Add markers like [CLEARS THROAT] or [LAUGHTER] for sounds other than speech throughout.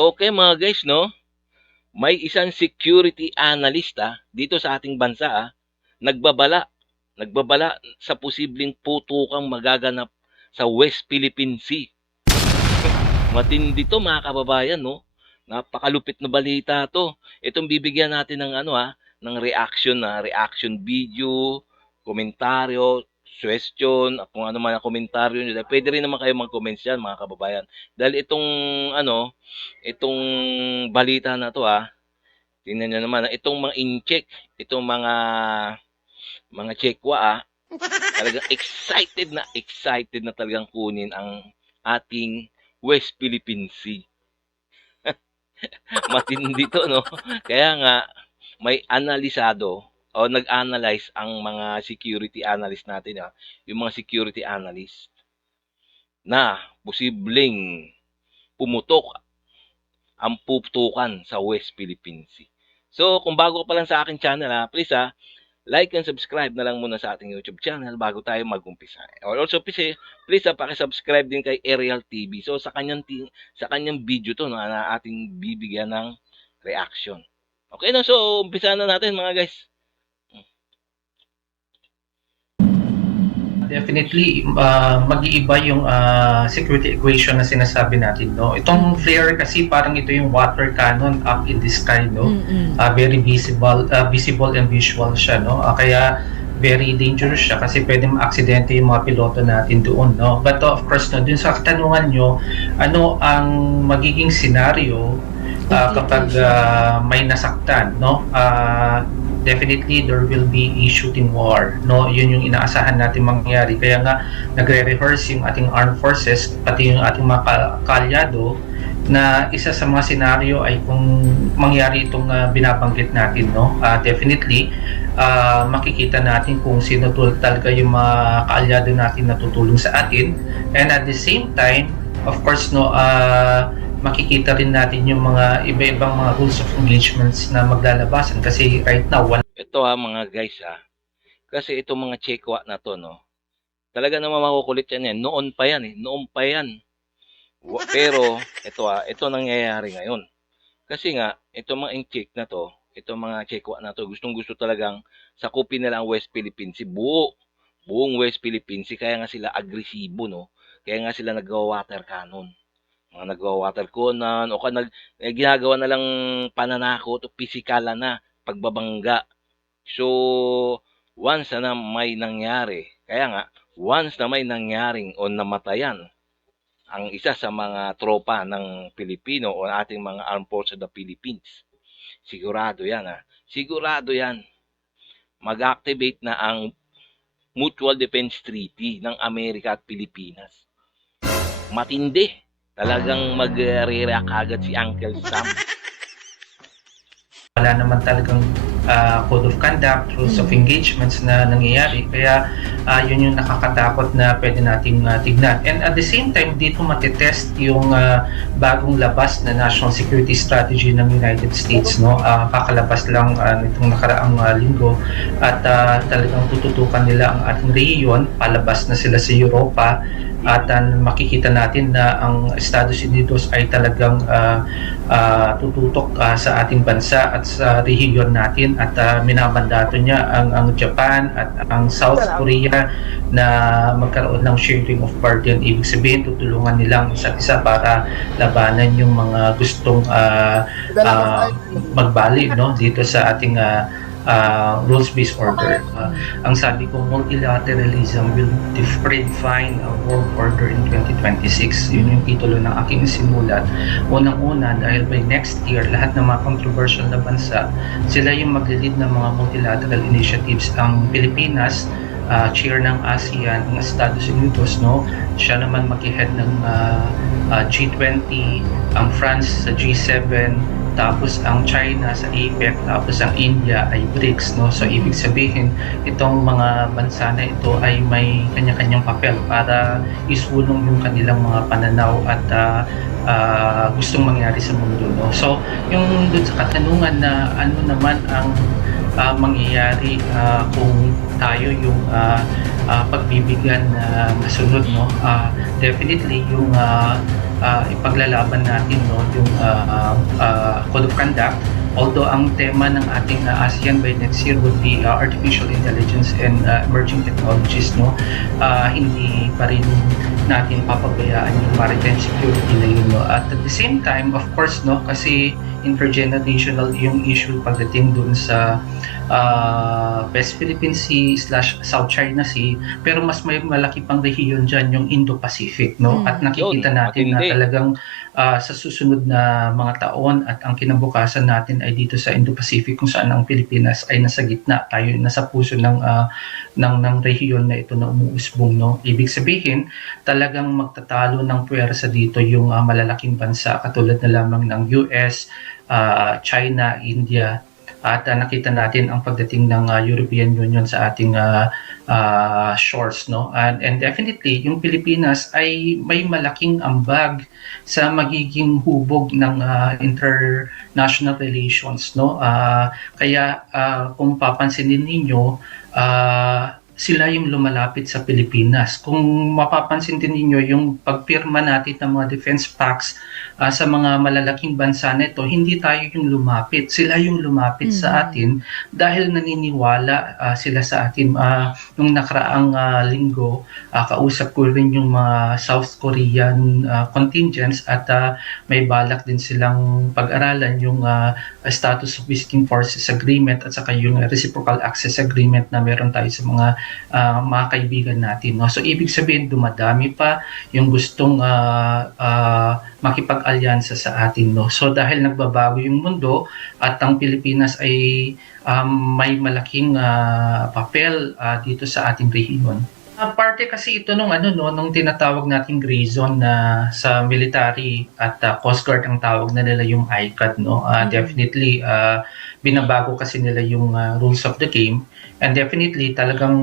Okay mga guys, no? May isang security analyst ah, dito sa ating bansa ah, nagbabala, nagbabala sa posibleng putukang magaganap sa West Philippine Sea. [LAUGHS] Matindi to mga kababayan, no? Napakalupit na balita to. Itong bibigyan natin ng ano ah, ng reaction na reaction video, komentaryo, question, kung ano man ang komentaryo nyo. Pwede rin naman kayo mag-comments yan mga kababayan. Dahil itong ano, itong balita na to ah, tingnan nyo naman, itong mga in-check, itong mga mga chekwa ah, talagang excited na excited na talagang kunin ang ating West Philippine Sea. [LAUGHS] Matindi to, no? Kaya nga, may analisado o nag-analyze ang mga security analyst natin, ah, yung mga security analyst na posibleng pumutok ang putukan sa West Philippine Sea. So, kung bago ka pa lang sa aking channel, ha, please ha, like and subscribe na lang muna sa ating YouTube channel bago tayo mag-umpisa. Or also, please, eh, please ha, paki-subscribe din kay Ariel TV. So, sa kanyang, sa kanyang video to, no, na ating bibigyan ng reaction. Okay na, so, umpisa na natin mga guys. Definitely, uh, mag-iiba yung uh, security equation na sinasabi natin, no? Itong flare kasi parang ito yung water cannon up in the sky, no? Mm-mm. Uh, very visible, uh, visible and visual siya, no? Uh, kaya very dangerous siya kasi pwede ma-aksidente yung mga piloto natin doon, no? But uh, of course, no, dun sa katanungan nyo, ano ang magiging scenario uh, kapag uh, may nasaktan, no? Uh, definitely there will be a shooting war. No yun yung inaasahan natin mangyari. Kaya nga nagre-rehearse yung ating armed forces pati yung ating mga ka- kaalyado na isa sa mga senaryo ay kung mangyari itong uh, binabanggit natin no? Ah, definitely ah, makikita natin kung sino talaga yung mga kaalyado natin na tutulong sa atin. And at the same time of course no ah, makikita rin natin yung mga iba-ibang mga rules of engagements na maglalabasan kasi right now wala Ito ha mga guys ha. Kasi itong mga chekwa na to no. Talaga naman makukulit yan yan. Noon pa yan eh. Noon pa yan. [LAUGHS] Pero ito ha, ito nangyayari ngayon. Kasi nga, itong mga in-check na to, itong mga chekwa na to, gustong gusto talagang sakupin nila ang West Philippine Sea. Buo. Buong West Philippine Sea. Kaya nga sila agresibo no. Kaya nga sila nagwa-water cannon. Mga nagwa-water cannon o ka nag, eh, ginagawa na lang pananakot o pisikalan na pagbabangga. So, once na may nangyari, kaya nga, once na may nangyaring o namatayan ang isa sa mga tropa ng Pilipino o ating mga armed forces of the Philippines, sigurado yan ha. Sigurado yan. Mag-activate na ang Mutual Defense Treaty ng Amerika at Pilipinas. Matindi. Talagang mag-react agad si Uncle Sam. [LAUGHS] wala naman talagang ah, code of conduct, rules of engagements na nangyayari. Kaya ah, yun yung nakakatakot na pwede nating ah, tignan. And at the same time, dito matitest yung ah, bagong labas na national security strategy ng United States. No? Ah, kakalabas lang ah, nitong nakaraang ah, linggo at ah, talagang tututukan nila ang ating rehiyon. Palabas na sila sa Europa at ah, makikita natin na ang Estados Unidos ay talagang ah, ah, tututok ah, sa ating bansa at sa rehiyon natin at ah, minamandato niya ang ang Japan at ang South Korea na magkaroon ng sharing of burden ibig sabihin tutulungan nilang isa't isa para labanan yung mga gustong ah, ah, magbali no dito sa ating ah, ah, rules-based order. Ah, ang sabi ko, multilateralism will def- redefine a world order in 2026. Yun yung titulo ng aking sinulat. Unang-una, dahil by next year, lahat ng mga controversial na bansa, sila yung maglilid ng mga multilateral initiatives. Ang Pilipinas, ah, chair ng ASEAN, ang Estados Unidos, no? Siya naman mag-head ng ah, ah, G20, ang France sa G7, tapos ang China sa APEC, tapos ang India ay BRICS, no? So ibig sabihin, itong mga bansa na ito ay may kanya-kanyang papel para isulong yung kanilang mga pananaw at ah, ah, gustong mangyari sa mundo, no? So yung dun sa katanungan na ano naman ang ah, mangyayari ah, kung tayo yung ah, ah, pagbibigyan na masunod, no? Ah, definitely yung ah, ah, ipaglalaban natin no yung ah, ah, code of conduct. Although ang tema ng ating ah, ASEAN by next year would be ah, artificial intelligence and ah, emerging technologies no ah, hindi pa rin natin papabayaan yung maritime security na yun no. At at the same time of course no kasi intergenerational yung issue pagdating dun sa ah, West Philippine Sea slash South China Sea. Pero mas may malaki pang rehiyon dyan yung Indo-Pacific no? Mm. at nakikita Yun, natin na talagang ah, sa susunod na mga taon at ang kinabukasan natin ay dito sa Indo-Pacific kung saan ang Pilipinas ay nasa gitna. Tayo nasa puso ng ah, ng ng rehiyon na ito na umuusbong no? Ibig sabihin talagang magtatalo ng puwersa dito yung ah, malalaking bansa katulad na lamang ng US ah, China India at ah, nakita natin ang pagdating ng ah, European Union sa ating ah, ah, shores no? And, and definitely yung Pilipinas ay may malaking ambag sa magiging hubog ng ah, international relations no? Ah, kaya ah, kung papansinin ninyo ah, sila yung lumalapit sa Pilipinas. Kung mapapansin din ninyo yung pagpirma natin ng mga defense pacts ah, sa mga malalaking bansa nito hindi tayo yung lumapit. Sila yung lumapit sa Mhm. atin dahil naniniwala ah, sila sa atin. Ah, nung nakaraang ah, linggo ah, kausap ko rin yung mga South Korean ah, contingents at ah, may balak din silang pag-aralan yung ah, status of visiting forces agreement at saka yung reciprocal access agreement na meron tayo sa mga ah, mga kaibigan natin no so ibig sabihin dumadami pa yung gustong ah, ah, makipag-alyansa sa atin no so dahil nagbabago yung mundo at ang Pilipinas ay um, may malaking ah, papel ah, dito sa ating rehiyon. Ah, parte kasi ito nung ano no nung tinatawag nating gray zone na sa military at ah, Coast Guard ang tawag na nila yung ICAD no. Ah, Mhm. Definitely ah, binabago kasi nila yung ah, rules of the game and definitely talagang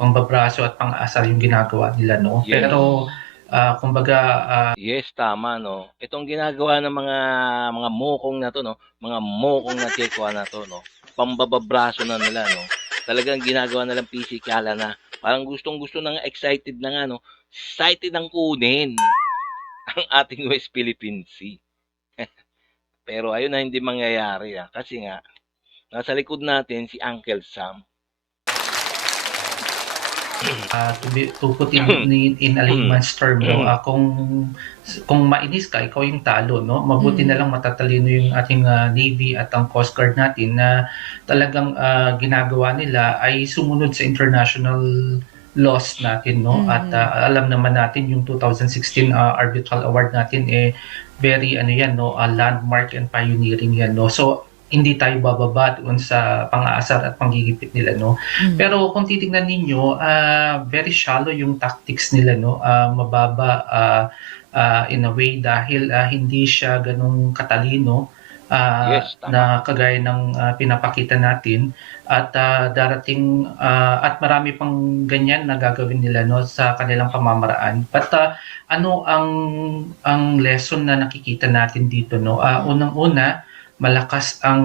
pangbabraso at pang-asar yung ginagawa nila no. Yes. Pero ah, kumbaga ah, Yes, tama, no? Itong ginagawa ng mga mga mokong na to, no? Mga mokong na chekwa na to, no? Pambababraso na nila, no? Talagang ginagawa nilang pisikala na. Parang gustong-gusto nang excited na nga, no? Excited ang kunin [LAUGHS] ang ating West Philippine Sea. [LAUGHS] Pero ayun na hindi mangyayari, ah. Kasi nga, nasa likod natin si Uncle Sam. Uh, to, be, to put in, in, in a layman's term, no, ah, kung, kung mainis ka, ikaw yung talo, no? Mabuti Mm. na lang matatalino yung ating ah, Navy at ang Coast Guard natin na talagang ah, ginagawa nila ay sumunod sa international laws natin, no? Mm. At ah, alam naman natin yung 2016 ah, arbitral award natin eh very ano yan, no? ah, landmark and pioneering yan, no? So hindi tayo bababa doon sa pang-aasar at panggigipit nila, no? Mm. Pero kung titingnan ninyo, ah, very shallow yung tactics nila, no? Ah, mababa ah, ah, in a way dahil ah, hindi siya ganong katalino ah, Yes, tama. na kagaya ng ah, pinapakita natin at ah, darating ah, at marami pang ganyan na gagawin nila no sa kanilang pamamaraan. But ah, ano ang ang lesson na nakikita natin dito no? Ah, unang-una, malakas ang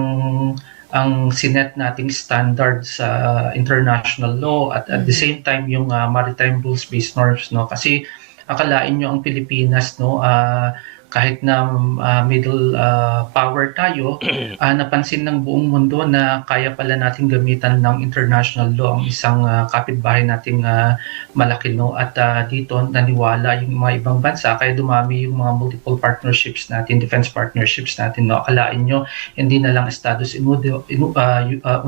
ang sinet nating standard sa international law at at the Mhm. same time yung ah, maritime rules based norms no kasi akalain nyo ang Pilipinas no ah, kahit na ah, middle ah, power tayo [CLEARS THROAT] ah, napansin ng buong mundo na kaya pala natin gamitan ng international law ang isang ah, kapitbahay nating ah, malaki no? At ah, dito naniwala yung mga ibang bansa kaya dumami yung mga multiple partnerships natin defense partnerships natin no? Akalain nyo hindi na lang Estados Unidos,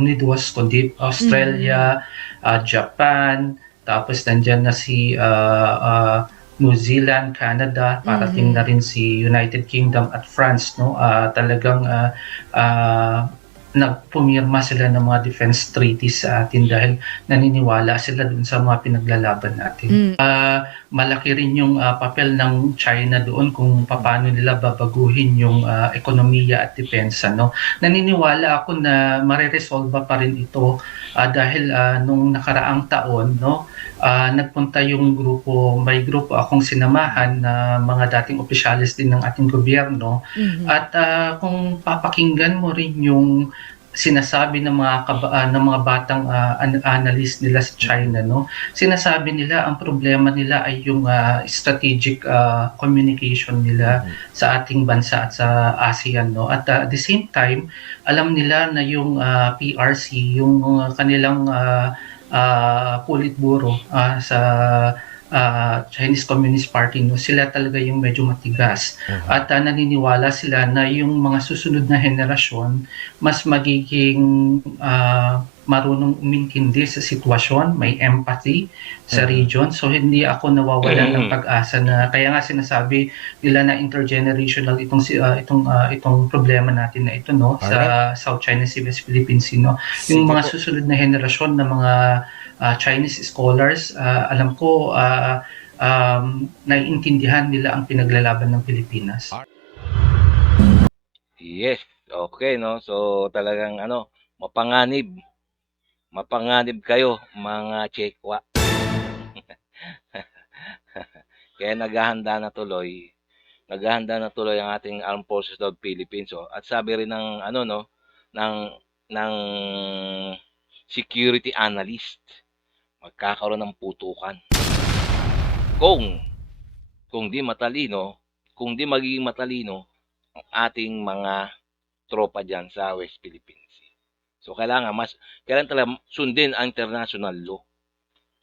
Unidos kundi Australia, ah, Japan, tapos nandyan na si ah, ah, New Zealand, Canada, parating Mhm. na rin si United Kingdom at France no Ah, talagang ah, ah, nagpumirma sila ng mga defense treaties sa atin dahil naniniwala sila dun sa mga pinaglalaban natin Mm. Ah, malaki rin yung ah, papel ng China doon kung paano nila babaguhin yung ah, ekonomiya at depensa no? Naniniwala ako na mareresolba pa rin ito ah, dahil ah, nung nakaraang taon no? Ah, nagpunta yung grupo may grupo akong sinamahan na mga dating opisyalis din ng ating gobyerno. Mhm. at ah, kung papakinggan mo rin yung sinasabi ng mga kaba- ah, ng mga batang an- analyst nila sa China no? Sinasabi nila ang problema nila ay yung ah, strategic ah, communication nila sa ating bansa at sa ASEAN no? At ah, at the same time alam nila na yung ah, PRC yung ah, kanilang ah, ah, Politburo ah, sa ah, Chinese Communist Party no sila talaga yung medyo matigas at ah, naniniwala sila na yung mga susunod na henerasyon mas magiging ah, marunong umintindi sa sitwasyon, may empathy sa Mhm. region. So hindi ako nawawalan ng Mhm. pag-asa na kaya nga sinasabi nila na intergenerational itong ah, itong ah, itong problema natin na ito no sa South China Sea West Philippine Sea no. Yung Sige mga po. susunod na henerasyon ng mga ah, Chinese scholars, ah, alam ko ah, um, naiintindihan nila ang pinaglalaban ng Pilipinas. Yes. Okay, no? So, talagang ano, mapanganib. Mapanganib kayo, mga Chekwa. [LAUGHS] Kaya naghahanda na tuloy. Naghahanda na tuloy ang ating Armed Forces of Philippines. Oh. At sabi rin ng ano no, ng ng security analyst, magkakaroon ng putukan. Kung kung di matalino, kung di magiging matalino ang ating mga tropa diyan sa West Philippine Sea. So kailangan mas kailangan talaga sundin ang international law.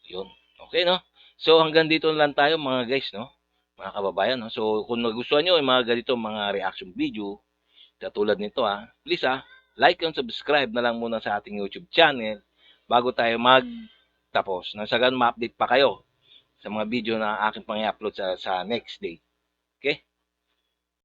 'Yun. Okay no? So hanggang dito lang tayo mga guys no. Mga kababayan no. So kung nagustuhan niyo yung mga ganito mga reaction video katulad nito ah, please ah, like and subscribe na lang muna sa ating YouTube channel bago tayo mag tapos. Nang sa ma-update pa kayo sa mga video na aking pang-upload sa, sa next day. Okay?